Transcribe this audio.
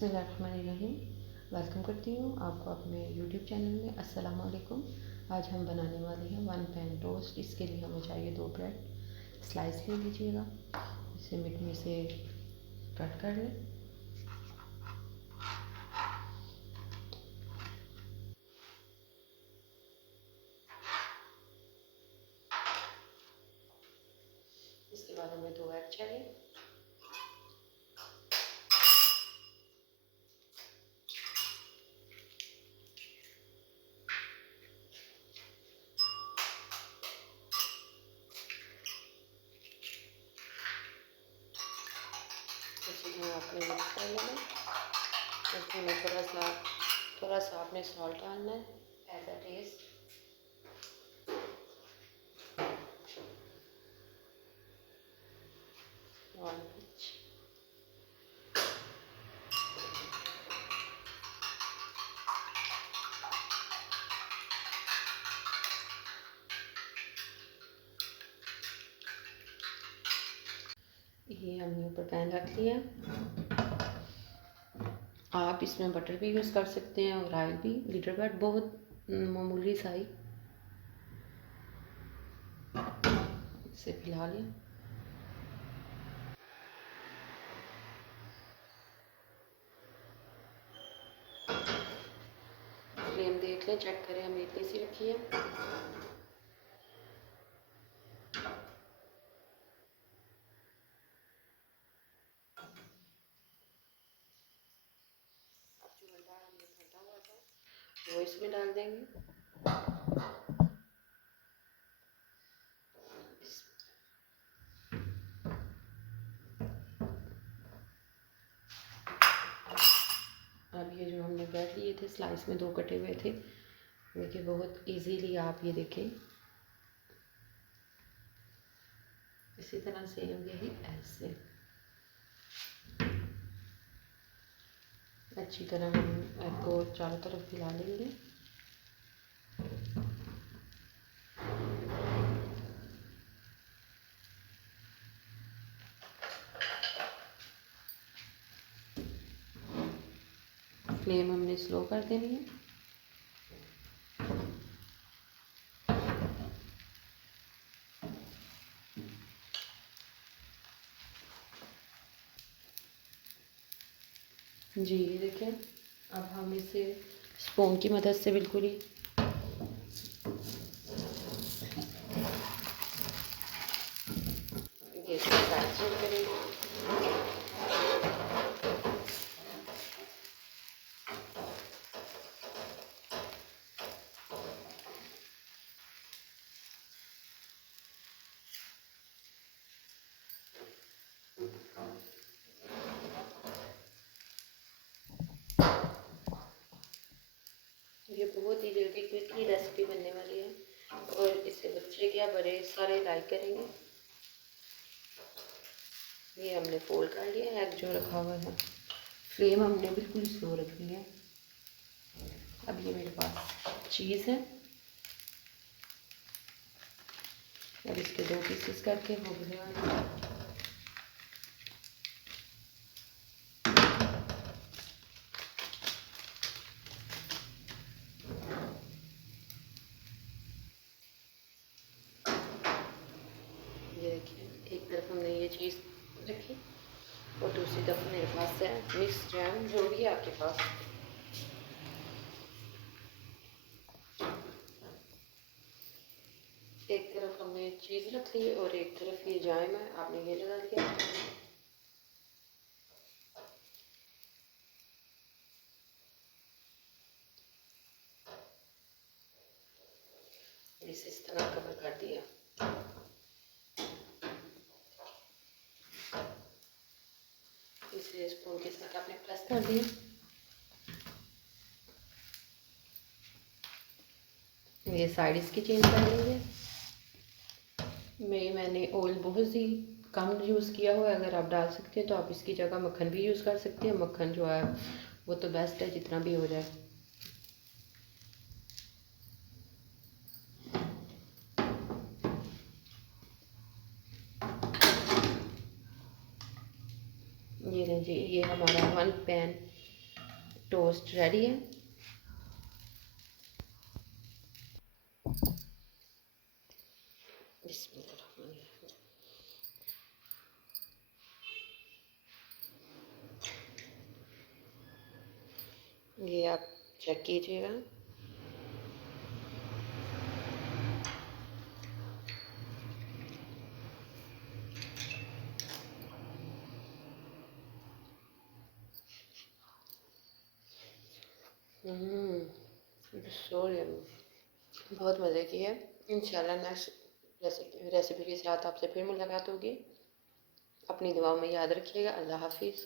बिस्मिल्लाहिर्रहमानिर्रहीम। वेलकम करती हूँ आपको अपने यूट्यूब चैनल में। अस्सलाम वालेकुम। आज हम बनाने वाले हैं वन पैन टोस्ट। इसके लिए हमें चाहिए 2 ब्रेड स्लाइस ले लीजिएगा, इसे मिड में से कट कर लें। इसके बाद हमें 2 एग चाहिए। इसी में आपने मिक्स कर लेना। इसमें थोड़ा सा आपने सॉल्ट डालना है एज अ टेस्ट। और मिर्च, ये हमने ऊपर पैन रख लिया। आप इसमें बटर भी यूज़ कर सकते हैं और ऑयल भी, लिटिल बिट, बहुत मामूली सा ही। इसे फैला लें। फ्लेम देख लें, चेक करें हमने इतनी सी रखी है। अब जो अंडा हमने फेंटा हुआ था वो इसमें डाल देंगे। अब ये जो हमने ब्रेड लिए थे स्लाइस में 2 कटे हुए थे, देखिए बहुत इजीली आप ये देखें, इसी तरह सेम यही ऐसे अच्छी तरह हम एग को चारों तरफ फैला लेंगे। फ्लेम हमने स्लो कर देनी है। जी ये देखें, अब हम इसे स्पून की मदद से बिल्कुल ही ये साइड चेंज करेंगे। ये बहुत ही जल्दी क्विकली रेसिपी बनने वाली है और इसे बच्चे क्या बड़े सारे लाइक करेंगे। ये हमने फोल्ड कर लिया एग जो रखा हुआ है। फ्लेम हमने बिल्कुल स्लो रखनी है। अब ये मेरे पास चीज़ है, अब इसके 2 पीसेस करके हो गया। ये देखिए, एक तरफ हमने ये चीज़ रखी और दूसरी तरफ मेरे पास है मिक्स जैम, जो भी है आपके पास। एक तरफ हमने चीज़ रख ली और एक तरफ ये जैम है, आपने ये लगा दिया। इसे इस तरह कवर कर दिया। इसे स्पून के साथ आपने प्रेस कर दिया। ये साइड इसकी चेंज कर लेंगे। मैंने ऑयल बहुत ही कम यूज़ किया हुआ है, अगर आप डाल सकते हैं तो आप इसकी जगह मक्खन भी यूज़ कर सकते हैं। मक्खन जो है वो तो बेस्ट है, जितना भी हो जाए। ये लें जी, ये हमारा 1 पैन टोस्ट रेडी है। बिस्मिल्लाह। ये आप चेक कीजिएगा। सो बहुत मज़े की है। इंशाल्लाह नेक्स्ट रेसिपी के साथ आपसे फिर मुलाकात होगी। अपनी दुआओं में याद रखिएगा। अल्लाह हाफिज़।